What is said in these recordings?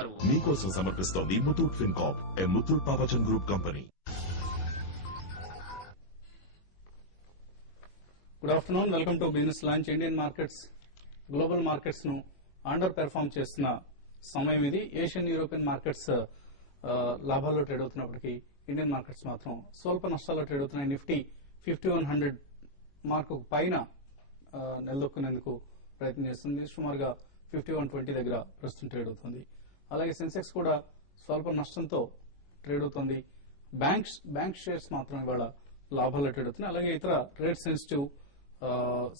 వారు మీకోసం సమర్పిస్తోంది Muthoot Fincorp, a Muthoot Pappachan group company. Good afternoon, welcome to business launch. Indian markets global markets ను under perform చేస్తున్న సమయం ఇది. ఏషియన్ యూరోపియన్ మార్కెట్స్ లాభాల్లో ట్రేడ్ అవుతున్నప్పటికీ ఇండియన్ మార్కెట్స్ మాత్రం స్వల్ప నష్టాల్లో ట్రేడ్ అవుతున్నాయి. నిఫ్టీ 5100 మార్కు పైన నిలదొక్కునేందుకు ప్రయత్నం చేస్తుంది. సుమారుగా 5120 దగ్గర ప్రస్తుతం ట్రేడ్ అవుతుంది. అలాగే సెన్సెక్స్ కూడా స్వల్ప నష్టంతో ట్రేడ్ అవుతుంది. బ్యాంక్ షేర్స్ మాత్రం ఇవాళ లాభాల్లో ట్రేడ్ అవుతున్నాయి. అలాగే ఇతర రేట్ సెన్సిటివ్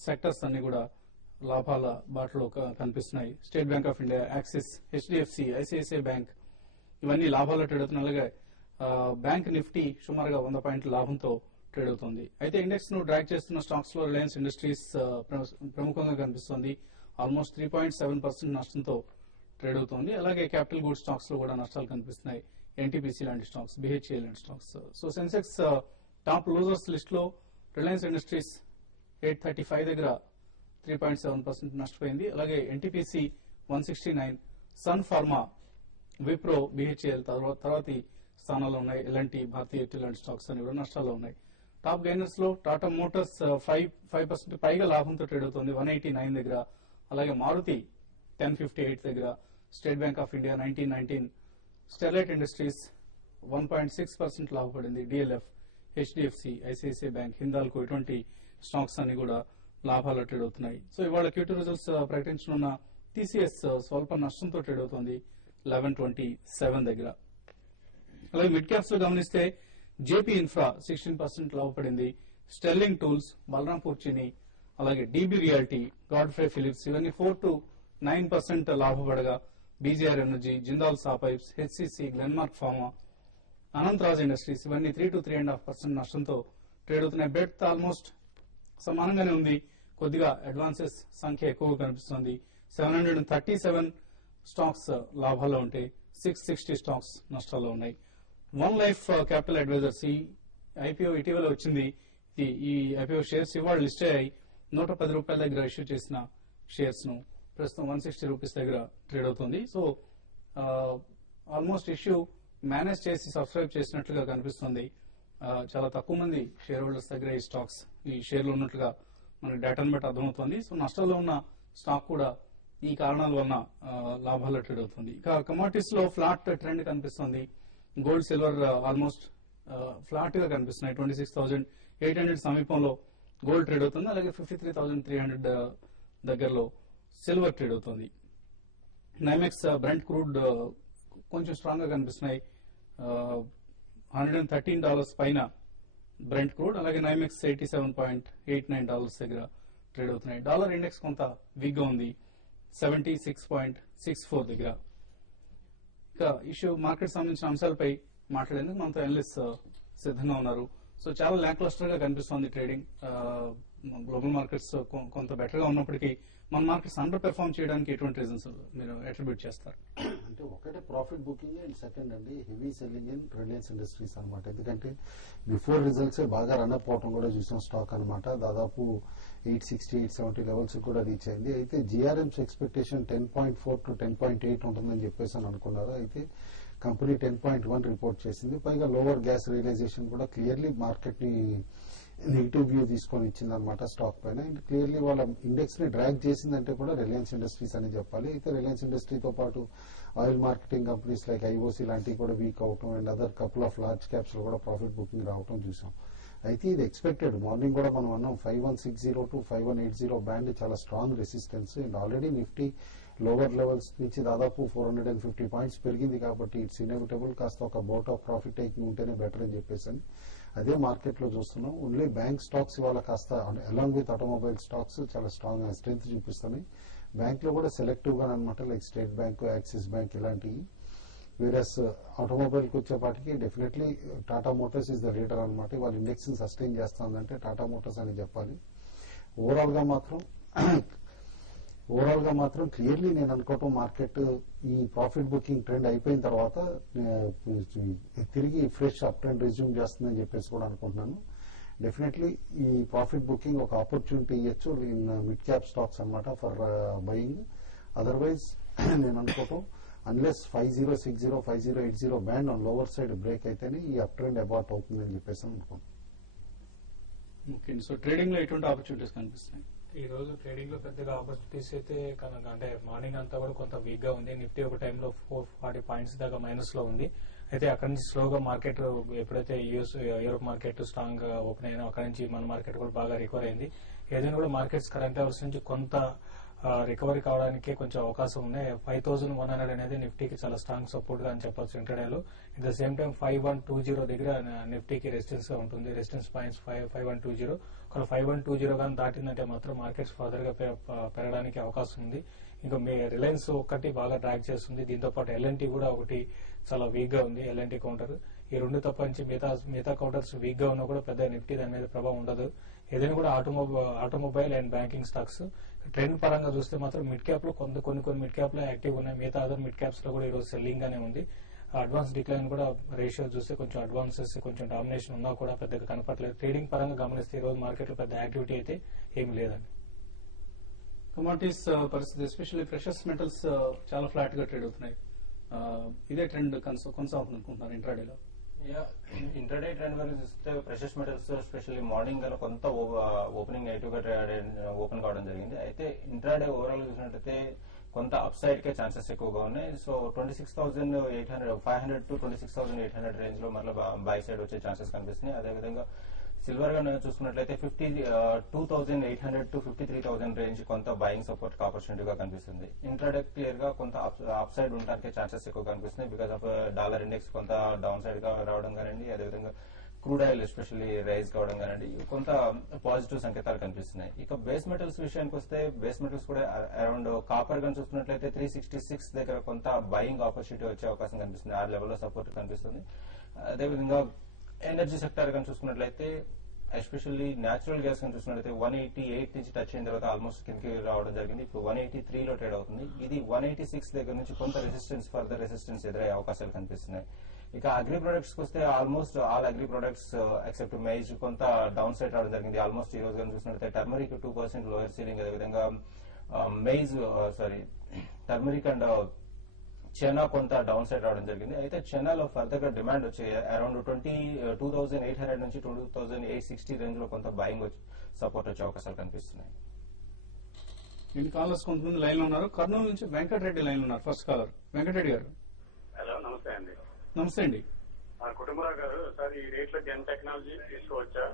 సెక్టర్స్ అన్ని కూడా లాభాల బాటలో కనిపిస్తున్నాయి. State Bank of India, axis, HDFC, ICICI bank ఇవన్నీ లాభాల్లో ట్రేడ్ అవుతున్నాయి. అలాగే బ్యాంక్ నిఫ్టీ సుమారుగా 100 పాయింట్ల లాభంతో ట్రేడ్ అవుతుంది. అయితే ఇండెక్స్ ను డ్రాగ్ చేస్తున్న స్టాక్స్ లో రిలయన్స్ ఇండస్ట్రీస్ ప్రముఖంగా కనిపిస్తోంది. ఆల్మోస్ట్ 3.7% నష్టంతో ట్రేడ్ అవుతోంది. అలాగే క్యాపిటల్ గూడ్స్ స్టాక్స్ లో కూడా నష్టాలు కనిపిస్తున్నాయి. ఎన్టీపీసీ లాంటి స్టాక్స్, బిహెచ్ఏ లాంటి stocks. So Sensex top losers list లో రిలయన్స్ ఇండస్ట్రీస్ 835 దగ్గర 3.7% నష్టపోయింది. అలాగే NTPC 169, Sun Pharma, Wipro, BHEL తర్వాతి స్థానాల్లో ఉన్నాయి. ఎల్ఎన్టీ, భారతీయ ఎయిర్టెల్ లాంటి స్టాక్స్ అని కూడా నష్టాల్లో ఉన్నాయి. టాప్ గెయినర్స్ లో టాటా మోటార్స్ 5% పైగా లాభంతో ట్రేడ్ అవుతుంది, 189 దగ్గర. అలాగే మారుతి 1058 దగ్గర, State Bank of India 1919, Sterlite industries 1.6% లాభపడింది, DLF, HDFC, ICICI bank, Hindalco ఇటువంటి స్టాక్స్ అన్ని కూడా లాభాల్లో ట్రేడ్ అవుతున్నాయి. సో ఇవాళ Q2 రిజల్ట్స్ ప్రకటించనున్న టీసీఎస్ స్వల్ప నష్టంతో ట్రేడ్ అవుతోంది 1127 దగ్గర. అలాగే మిడ్ క్యాప్స్ లో గమనిస్తే జేపీ ఇన్ఫ్రా 16% లాభపడింది, స్టెర్లింగ్ టూల్స్, బలరాంపూర్ చిని, అలాగే డీబీ రియాలిటీ, గాడ్ఫ్రే ఫిలిప్స్ ఇవన్నీ 4 to 9% లాభపడగా BGR energy, Jindal saw pipes, HCC, Glenmark pharma, Anantraj industries ఇవన్నీ 3 to 3.5% నష్టంతో ట్రేడ్ అవుతున్నాయి. బెడ్త్ ఆల్మోస్ట్ సమానంగానే ఉంది. కొద్దిగా అడ్వాన్సెస్ సంఖ్య ఎక్కువగా కనిపిస్తోంది. 737 స్టాక్స్ లాభాల్లో ఉంటే 660 స్టాక్స్ నష్టాల్లో ఉన్నాయి. వన్ లైఫ్ క్యాపిటల్ అడ్వైజర్స్ ఈ ఐపీఓ ఇటీవల వచ్చింది. ఈ ఐపీఓ షేర్స్ ఇవాళ లిస్ట్ అయ్యాయి. 110 రూపాయల దగ్గర ఇష్యూ చేసిన షేర్స్ ను ప్రస్తుతం 160 రూపీస్ దగ్గర ట్రేడ్ అవుతుంది. సో ఆల్మోస్ట్ ఇష్యూ మేనేజ్ చేసి సబ్స్క్రైబ్ చేసినట్లుగా కనిపిస్తుంది. చాలా తక్కువ మంది షేర్ హోల్డర్స్ దగ్గర ఈ స్టాక్స్, ఈ షేర్లు ఉన్నట్లుగా మనకి డేటాను బట్టి అర్థమవుతుంది. సో నష్టాల్లో ఉన్న స్టాక్ కూడా ఈ కారణాల వలన లాభాల్లో ట్రేడ్ అవుతుంది. ఇక కమోడిటీస్ లో ఫ్లాట్ ట్రెండ్ కనిపిస్తుంది. గోల్డ్, సిల్వర్ ఆల్మోస్ట్ ఫ్లాట్ గా కనిపిస్తున్నాయి. 26,800 సమీపంలో గోల్డ్ ట్రేడ్ అవుతుంది. అలాగే 53,300 దగ్గరలో సిల్వర్ ట్రేడ్ అవుతుంది. నైమెక్స్, బ్రెంట్ క్రూడ్ కొంచెం స్ట్రాంగ్ గా కనిపిస్తున్నాయి. $113 పైన బ్రెంట్ క్రూడ్, అలాగే నైమెక్స్ $87.89 దగ్గర ట్రేడ్ అవుతున్నాయి. డాలర్ ఇండెక్స్ కొంత వీక్ గా ఉంది, 76.64 దగ్గర. ఇక ఇష్యూ మార్కెట్ సంబంధించిన అంశాలపై మాట్లాడేందుకు మనతో అనలిస్ట్ సిద్ధంగా ఉన్నారు. సో చాలా ల్యాక్ లస్టర్ గా కనిపిస్తోంది ట్రేడింగ్. గ్లోబల్ మార్కెట్స్ కొంత బెటర్ గా ఉన్నప్పటికీ మన మార్కెట్స్ అండర్ పెర్ఫార్మ్ చేయడానికి ఎటువంటి రీజన్స్ మీరు అట్రిబ్యూట్ చేస్తారు? అంటే ఒకటే ప్రాఫిట్ బుకింగ్ అండ్ సెకండ్ అండి heavy selling in Reliance industries అనమాట. ఎందుకంటే బిఫోర్ రిజల్ట్స్ బాగా రన్అప్ అవటం కూడా చూసిన స్టాక్ అనమాట. దాదాపు 860, 870 లెవెల్స్ కూడా రీచ్ అయింది. అయితే జిఆర్ఎంస్ ఎక్స్పెక్టేషన్ 10.4 to 10.8 ఉంటుందని చెప్పేసి అని అనుకున్నారు. అయితే కంపెనీ 10.1 రిపోర్ట్ చేసింది. పైగా లోవర్ గ్యాస్ రియలైజేషన్ కూడా క్లియర్లీ మార్కెట్ ని నెగిటివ్ వ్యూ తీసుకొని ఇచ్చింది అనమాట స్టాక్ పైన. అండ్ క్లియర్లీ వాళ్ళ ఇండెక్స్ ని డ్రాగ్ చేసిందంటే కూడా రిలయన్స్ ఇండస్ట్రీస్ అని చెప్పాలి. అయితే రిలయన్స్ ఇండస్ట్రీతో పాటు oil marketing companies like IOC లాంటివి కూడా వీక్ అవటం and other couple of large caps లో కూడా ప్రాఫిట్ బుకింగ్ రావటం చూసాం. అయితే ఇది ఎక్స్పెక్టెడ్. మార్నింగ్ కూడా మనం అన్నాం 5160 to 5180 బ్యాండ్ చాలా strong resistance. And already Nifty lower levels నుంచి దాదాపు 450 పాయింట్స్ పెరిగింది కాబట్టి ఇట్స్ ఇన్ఎవిటబుల్ కాస్త ఒక బౌట్ ఆఫ్ ప్రాఫిట్ టేకింగ్ ఉంటేనే బెటర్ అని చెప్పేసి అదే మార్కెట్ లో చూస్తున్నాం. ఓన్లీ బ్యాంక్ స్టాక్స్ ఇవాళ కాస్త అలాంగ్ విత్ ఆటోమొబైల్ స్టాక్స్ చాలా స్ట్రాంగ్ స్ట్రెంత్ చూపిస్తున్నాయి. బ్యాంక్ లో కూడా సెలెక్టివ్ గా అనమాట, like state bank, axis bank ఇలాంటివి. వేరస్ ఆటోమొబైల్ కి వచ్చేపాటికి definitely Tata Motors is the leader అనమాట. వాళ్ళ ఇండెక్స్ ని సస్టైన్ చేస్తుందంటే టాటా మోటార్స్ అని చెప్పాలి. ఓవరాల్ గా మాత్రం క్లియర్లీ నేను అనుకోవటం మార్కెట్ ఈ ప్రాఫిట్ బుకింగ్ ట్రెండ్ అయిపోయిన తర్వాత తిరిగి ఫ్రెష్ అప్ ట్రెండ్ రిజ్యూమ్ చేస్తుందని చెప్పేసి కూడా అనుకుంటున్నాను. డెఫినెట్లీ ఈ ప్రాఫిట్ బుకింగ్ ఒక ఆపర్చునిటీ ఇవ్వచ్చు ఇన్ మిడ్ క్యాప్ స్టాక్స్ అనమాట ఫర్ బయింగ్. అదర్వైజ్ నేను అనుకోవటం unless 5060 5080 band on lower side break అయితేనే ఈ అప్ ట్రెండ్ అబార్ట్ అవుతుందని చెప్పేసి అనుకుంటున్నాను. ఓకే, సో ట్రేడింగ్ లో ఎటువంటి ఆపర్చునిటీస్ కనిపిస్తున్నాయి? ఈ రోజు ట్రేడింగ్ లో పెద్దగా ఆపర్చునిటీస్ అయితే కనుక అంటే మార్నింగ్ అంతా కూడా కొంత వీక్ గా ఉంది. నిఫ్టీ ఒక టైంలో 440 పాయింట్స్ దాకా మైనస్ లో ఉంది. అయితే అక్కడ నుంచి స్లోగా మార్కెట్ ఎప్పుడైతే యూరోప్ మార్కెట్ స్ట్రాంగ్ గా ఓపెన్ అయినా అక్కడ నుంచి మన మార్కెట్ కూడా బాగా రికవర్ అయింది. ఏదైనా కూడా మార్కెట్స్ కరెంట్ అవర్స్ నుంచి కొంత రికవరీ కావడానికి కొంచెం అవకాశం ఉంది. 5100 అనేది నిఫ్టీకి చాలా స్ట్రాంగ్ సపోర్ట్ గా అని చెప్పొచ్చు ఇంటర్డేలో. ఇట్ ద సేమ్ టైం 5120 దగ్గర నిఫ్టీకి రెసిస్టెన్స్ గా ఉంటుంది. Resistance points 5120. ఒక 5120 కానీ దాటిందంటే మాత్రం మార్కెట్స్ ఫర్దర్ గా పెరగడానికి అవకాశం ఉంది. ఇంకా రిలయన్స్ ఒకటి బాగా ట్రాక్ చేస్తుంది. దీంతో పాటు ఎల్ఎన్టీ కూడా ఒకటి చాలా వీక్ గా ఉంది. ఎల్ఎన్టీ కౌంటర్ ఈ రెండు తప్పనించి మిగతా కౌంటర్స్ వీక్ గా ఉన్నా కూడా పెద్ద నిఫ్టీ దాని మీద ప్రభావం ఉండదు. ఏదైనా కూడా automobile and banking stocks trend పరంగా చూస్తే మాత్రం మిడ్ క్యాప్ లో కొన్ని మిడ్ క్యాప్ లో యాక్టివ్ ఉన్నాయి. మిగతా అదర్ మిడ్ క్యాప్స్ లో కూడా ఈరోజు సెల్లింగ్ గానే ఉంది. అడ్వాన్స్ డిక్లైన్ కూడా రేషియో చూస్తే కొంచెం అడ్వాన్సెస్ కొంచెం డామినేషన్ ఉన్నా కూడా పెద్దగా కనపట్లేదు. ట్రేడింగ్ పరంగా గమనిస్తే ఈ రోజు మార్కెట్ లో పెద్ద యాక్టివిటీ అయితే ఏమి లేదండి. కమాడిటీస్ పరిస్థితి ఎస్పెషల్లీ ప్రెషస్ మెటల్స్ చాలా ఫ్లాట్ గా ట్రేడ్ అవుతున్నాయి. ఇదే ట్రెండ్ కొనసాగుతుంది అనుకుంటున్నారు ఇంట్రాడేలో? ఇంటర్డే ట్రెండ్ వరకు చూస్తే ప్రెషస్ మెటల్స్ స్పెషల్లీ మార్నింగ్ గాను కొంత ఓపెనింగ్ నెగిటివ్ గా ఓపెన్ కావడం జరిగింది. అయితే ఇంట్రాడే ఓవరాల్ చూసినట్టయితే కొంత అప్ సైడ్ కే ఛాన్సెస్ ఎక్కువగా ఉన్నాయి. సో 500 to 26,800 రేంజ్ లో మళ్ళీ బై సైడ్ వచ్చే ఛాన్సెస్ కనిపిస్తున్నాయి. అదేవిధంగా సిల్వర్ గా చూసుకున్నట్లయితే 52,800 to 53,000 రేంజ్ కొంత బయింగ్ సపోర్ట్ ఆపర్చునిటీగా కనిపిస్తుంది. ఇంట్రాడే క్లియర్ గా కొంత అప్ సైడ్ ఉండడానికి ఛాన్సెస్ ఎక్కువ కనిపిస్తున్నాయి. బికాస్ ఆఫ్ డాలర్ ఇండెక్స్ కొంత డౌన్ సైడ్ గా రావడం కానివ్వండి, అదేవిధంగా క్రూడ్ ఆయిల్ ఎస్పెషల్లీ రైజ్ కావడం కానివ్వండి, కొంత పాజిటివ్ సంకేతాలు కనిపిస్తున్నాయి. ఇక బేస్ మెటల్స్ విషయానికి వస్తే బేస్ మెటల్స్ కూడా అరౌండ్ కాపర్ గా చూసుకున్నట్లయితే 366 దగ్గర కొంత బయింగ్ ఆపర్చునిటీ వచ్చే అవకాశం కనిపిస్తుంది. ఆ లెవెల్లో సపోర్ట్ కనిపిస్తుంది. అదేవిధంగా ఎనర్జీ సెక్టర్ కానీ చూసుకున్నట్లయితే ఎస్పెషల్లీ న్యాచురల్ గ్యాస్ కానీ చూసుకున్నట్లయితే 188 నుంచి టచ్ అయిన తర్వాత ఆల్మోస్ట్ కిందకి రావడం జరిగింది. ఇప్పుడు 183 లో ట్రేడ్ అవుతుంది. ఇది 186 దగ్గర నుంచి కొంత ఫర్దర్ రెసిస్టెన్స్ ఎదురయ్యే అవకాశాలు కనిపిస్తున్నాయి. ఇక అగ్రి ప్రొడక్ట్స్ కి వస్తే almost all agri products except maize కొంత డౌన్ సైడ్ రావడం జరిగింది. ఆల్మోస్ట్ ఈ రోజు కానీ చూసినట్లయితే టర్మరిక్ 2% లోయర్ సీలింగ్, అదేవిధంగా టర్మరిక్ అండ్ చైనా కొంత డౌన్ సైడ్ రావడం జరిగింది. అయితే చైనాలో ఫర్దర్ గా డిమాండ్ వచ్చి అరౌండ్ 22,800 నుంచి 22,860 రేంజ్ లో కొంత బయింగ్ సపోర్ట్ వచ్చే అవకాశాలు కనిపిస్తున్నాయి. ఎన్ని కాలర్స్ కొంతమంది లైన్ లో ఉన్నారు. కర్నూలు నుంచి వెంకటరెడ్డి లైన్ లో ఉన్నారు. ఫస్ట్ కాలర్ వెంకటరెడ్డి గారు. హలో, నమస్తే అండి. నమస్తే అండి. కుటుంబరావు గారు, సార్ ఈ రేట్ లో జెన్ టెక్నాలజీ తీసుకోవచ్చా?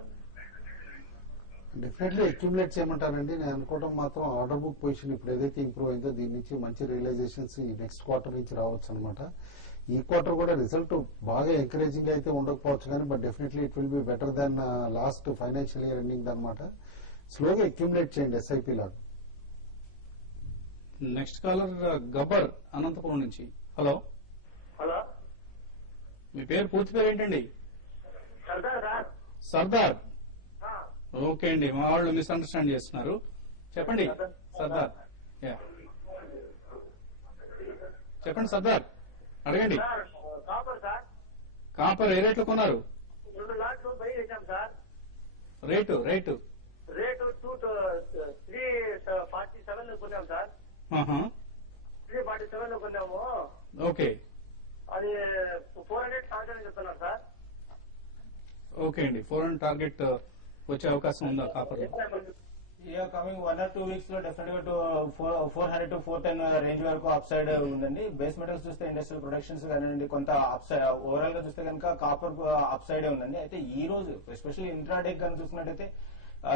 డెఫినెట్లీ అక్యుములేట్ చేయమంటారండి. నేను అనుకోవడం మాత్రం ఆర్డర్ బుక్ పొజిషన్ ఇప్పుడు ఏదైతే ఇంప్రూవ్ అయిందో దీని నుంచి మంచి రియలైజేషన్స్ ఈ నెక్స్ట్ క్వార్టర్ నుంచి రావచ్చు అనమాట. ఈ క్వార్టర్ కూడా రిజల్ట్ బాగా ఎంకరేజింగ్ అయితే ఉండకపోవచ్చు కానీ but definitely it will be better than last financial year ending అనమాట. స్లోగా అక్యుములేట్ చేయండి ఎస్ఐపి లాగా. నెక్స్ట్ కాలర్ గబ్బర్ అనంతపురం నుంచి. హలో, హలో, మీ పేరు పూర్తి పేరు ఏంటండి? సర్దార్. ఓకే అండి, మా వాళ్ళు మిస్అండర్స్టాండ్ చేస్తున్నారు. చెప్పండి సర్దార్. చెప్పండి సర్దార్, అడగండి. కాపర్ ఏ రేట్లో కొన్నారు? 2 లాట్లు బై చేశాం సార్. రేటు 347 లో కొన్నాం సార్. 347 లో కొన్నాము. ఓకే, అది 400 టార్గెట్ చెప్తున్నారు సార్. ఓకే అండి, 400 టార్గెట్ వచ్చే అవకాశం ఉందా కాపర్? కమింగ్ 1 or 2 వీక్స్ లో డెఫినెట్ గా 400 to 410 రేంజ్ వరకు అప్ సైడ్ ఉందండి. బేస్ మెటల్స్ చూస్తే ఇండస్ట్రియల్ ప్రొడక్షన్స్ కానివ్వండి, కొంత అప్ సైడ్ ఓవరాల్ గా చూస్తే కనుక కాపర్ అప్ సైడ్ ఉందండి. అయితే ఈ రోజు ఎస్పెషల్లీ ఇంట్రాడే కనుక చూసుకున్నట్టయితే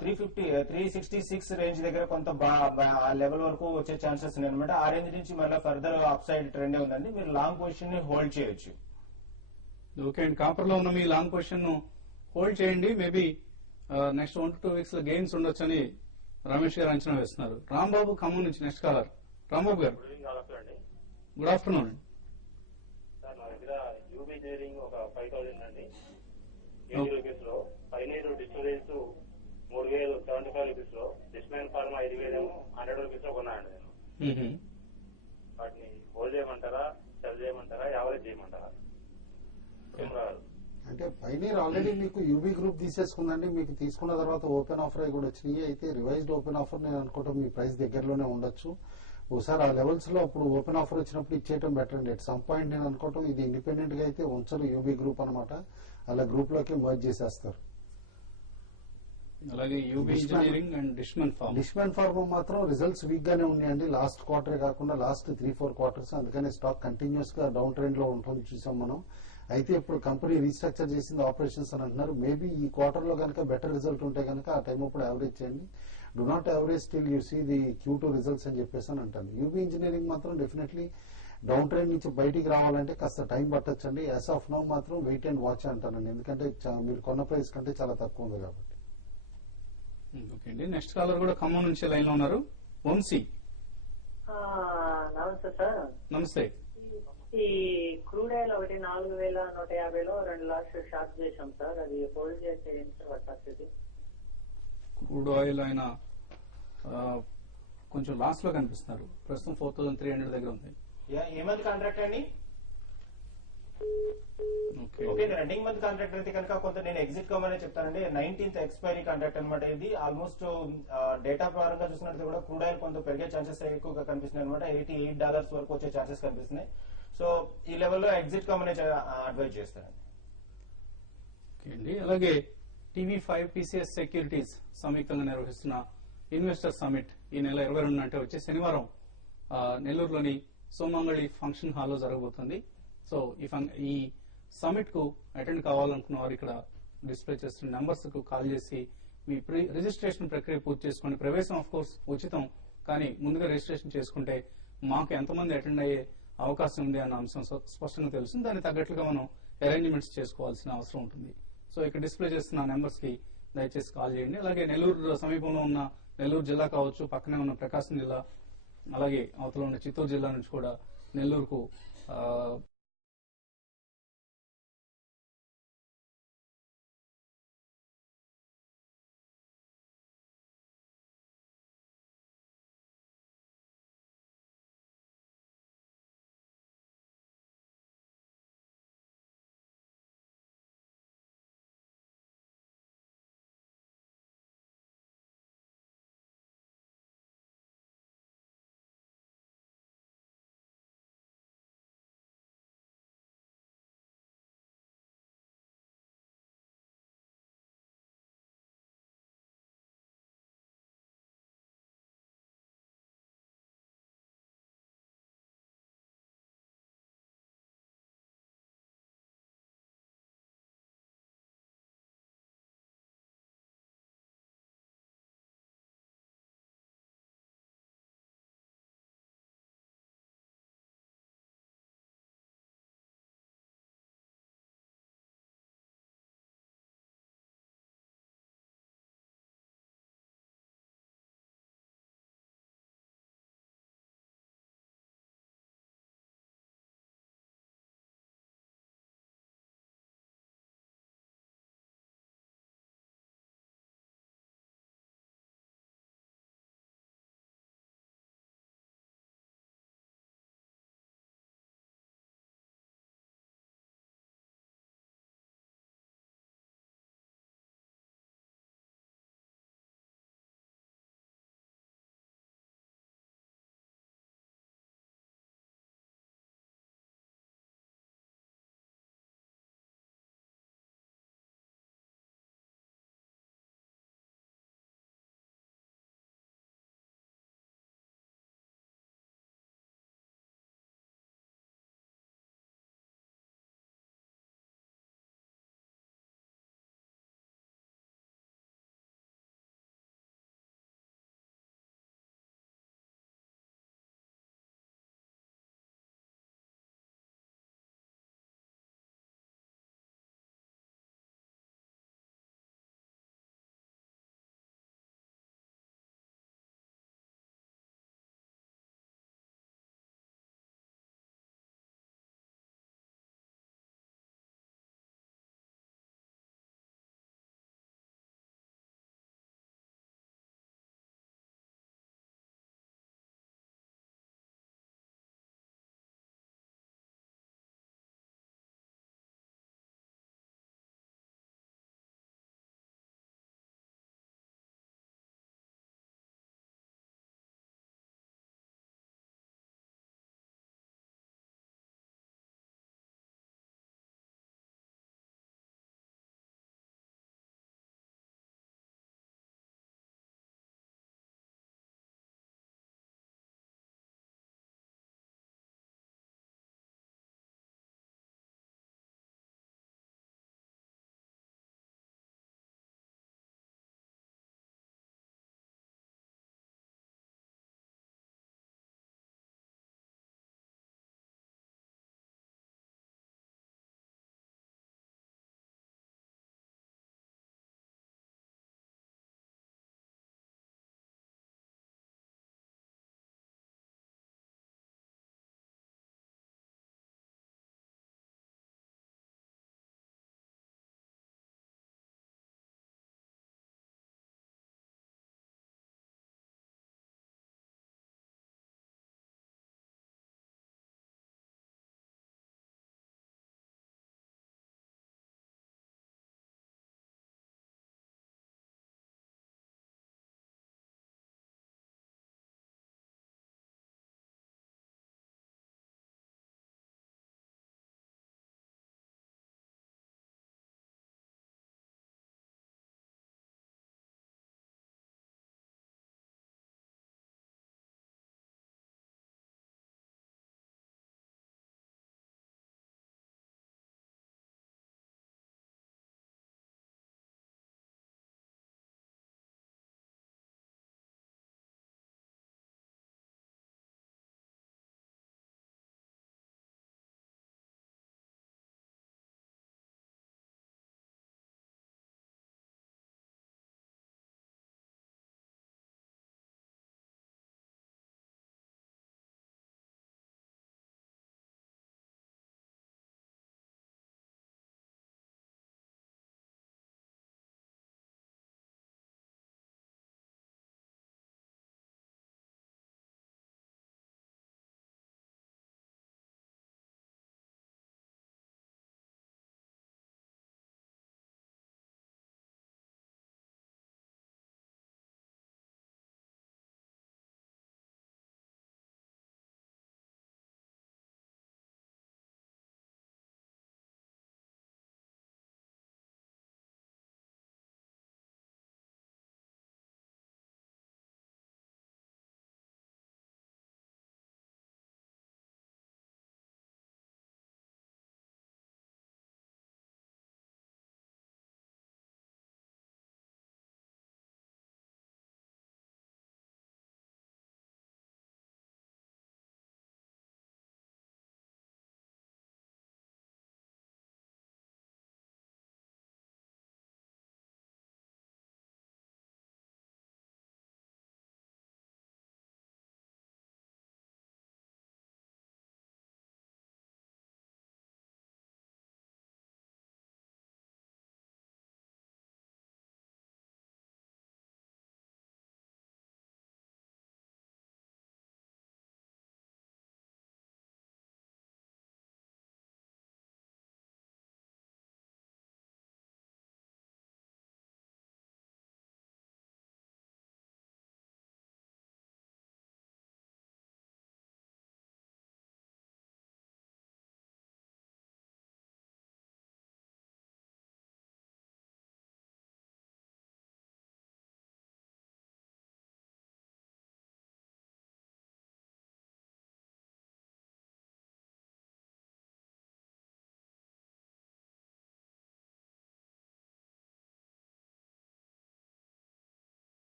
366 రేంజ్ దగ్గర కొంత లెవెల్ వరకు వచ్చే ఛాన్సెస్ ఉన్నాయి అనమాట. ఆ రేంజ్ నుంచి మళ్ళీ ఫర్దర్ అప్ సైడ్ ట్రెండ్ ఉందండి. మీరు లాంగ్ పొజిషన్ ని హోల్డ్ చేయొచ్చు. ఓకే అండి, కాపర్ లో ఉన్న మీ లాంగ్ పొజిషన్ ను హోల్డ్ చేయండి. మేబీ నెక్స్ట్ 1 to 2 వీక్స్ లో గెయిన్స్ ఉండొచ్చని రమేష్ గారు అంచనా వేస్తున్నారు. రాంబాబు ఖమ్మం నుంచి నెక్స్ట్ కాలర్. రాంబాబు గారు, గుడ్ ఆఫ్టర్నూన్. సార్, నా దగ్గర యూబీ జైలింగ్ ఒక 5,000 అండి. 80 రూపీస్ లో, పైనీరు డిస్టోరేజ్ 3,075 రూపీస్ లో, డిస్మైన్ ఫార్మా 5,000 100 రూపీస్ లో కొన్నానండి నేను. వాటిని హోల్డ్ చేయమంటారా, సెల్ చేయమంటారా, యావరేజ్ చేయమంటారా? అంటే పైనీర్ ఆల్రెడీ మీకు యూబీ గ్రూప్ తీసేసుకుందండి. మీకు తీసుకున్న తర్వాత ఓపెన్ ఆఫర్ అవి కూడా వచ్చినాయి. అయితే రివైజ్డ్ ఓపెన్ ఆఫర్ నేను అనుకోవటం మీ ప్రైస్ దగ్గరలోనే ఉండొచ్చు. ఒకసారి ఆ లెవెల్స్ లో అప్పుడు ఓపెన్ ఆఫర్ వచ్చినప్పుడు ఇచ్చేయటం బెటర్ అండి. అట్ సమ్ పాయింట్ నేను అనుకోవటం ఇది ఇండిపెండెంట్ గా అయితే ఉంచరు యూబీ గ్రూప్ అనమాట, అలా గ్రూప్ లోకి మర్జ్ చేసేస్తారు. అలాగే UB engineering and Dishman pharma మాత్రం రిజల్ట్స్ వీక్ గానే ఉన్నాయండి లాస్ట్ క్వార్టర్ కాకుండా లాస్ట్ 3-4 క్వార్టర్స్. అందుకని స్టాక్ కంటిన్యూస్ గా డౌన్ ట్రెండ్ లో ఉంటుంది చూసాం మనం. అయితే ఇప్పుడు కంపెనీ రీస్ట్రక్చర్ చేసింది ఆపరేషన్స్ అని అంటున్నారు. మేబీ ఈ క్వార్టర్ లో కనుక బెటర్ రిజల్ట్ ఉంటే కనుక ఆ టైం అప్పుడు యావరేజ్ చేయండి. Do not average still you see the Q2 results అని చెప్పేసి అని అంటాను. యూబీ ఇంజనీరింగ్ మాత్రం డెఫినెట్లీ డౌన్ ట్రెండ్ నుంచి బయటికి రావాలంటే కాస్త టైం పట్టొచ్చండి. యాజ్ ఆఫ్ నౌ మాత్రం వెయిట్ అండ్ వాచ్ అంటానండి, ఎందుకంటే మీరు కొన్న ప్రైస్ కంటే చాలా తక్కువ ఉంది కాబట్టి. ఓకే అండి. నెక్స్ట్ కాలర్ కూడా ఖమ్మం నుంచి లైన్ లో ఉన్నారు. వంశీ, నమస్తే సార్. నమస్తే. ఈ క్రూడ్ ఆయిల్ ఒకటి 4,150లో 2 లక్షలు షార్ట్ చేశాం సార్, అది హోల్డ్ చేస్తే ఏంటి సార్ వాటి పరిస్థితి? క్రూడ్ ఆయిల్ ఆయన కొంచెం లాస్ లో కనిపిస్తున్నారు. ప్రస్తుతం 4,300 దగ్గర ఉంది. ఏ మంత్ కాంట్రాక్ట్ అండి? ఓకే, రన్నింగ్ మంత్ కాంట్రాక్ట్ అయితే కనుక కొంత నేను ఎగ్జిట్ కమ్మనే చెప్తానండి. 19th ఎక్స్పైరీ కాంట్రాక్ట్ అనమాట ఇది. ఆల్మోస్ట్ డేటా పరంగా చూసినట్టు కూడా క్రూడ్ ఆయిల్ కొంత పెరిగే ఛాన్సెస్ ఎక్కువగా కనిపిస్తున్నాయి అనమాట. $88 వరకు వచ్చే ఛాన్సెస్ కనిపిస్తున్నాయి. సో ఈ లెవెల్లో ఎగ్జిట్ కమ్మనే అడ్వైజ్ చేస్తానండి. ఓకే అండి. అలాగే TV5 PCS సెక్యూరిటీస్ సంయుక్తంగా నిర్వహిస్తున్న ఇన్వెస్టర్ సమిట్ ఈ నెల 22 అంటే వచ్చే శనివారం నెల్లూరులోని సోమంగళి ఫంక్షన్ హాల్లో జరగబోతుంది. సో ఈ సమిట్ కు అటెండ్ కావాలనుకున్న వారు ఇక్కడ డిస్ప్లే చేస్తున్న నంబర్స్ కు కాల్ చేసి మీ రిజిస్ట్రేషన్ ప్రక్రియ పూర్తి చేసుకోండి. ప్రవేశం ఆఫ్ కోర్స్ ఉచితం, కానీ ముందుగా రిజిస్ట్రేషన్ చేసుకుంటే మాకు ఎంతమంది అటెండ్ అయ్యే అవకాశం ఉంది అన్న అంశం స్పష్టంగా తెలుస్తుంది. దానికి తగ్గట్లుగా మనం అరేంజ్మెంట్స్ చేసుకోవాల్సిన అవసరం ఉంటుంది. సో ఇక్కడ డిస్ప్లే చేస్తున్న నెంబర్స్ కి దయచేసి కాల్ చేయండి. అలాగే నెల్లూరు సమీపంలో ఉన్న నెల్లూరు జిల్లా కావచ్చు, పక్కనే ఉన్న ప్రకాశం జిల్లా, అలాగే అవతల ఉన్న చిత్తూరు జిల్లా నుంచి కూడా నెల్లూరుకు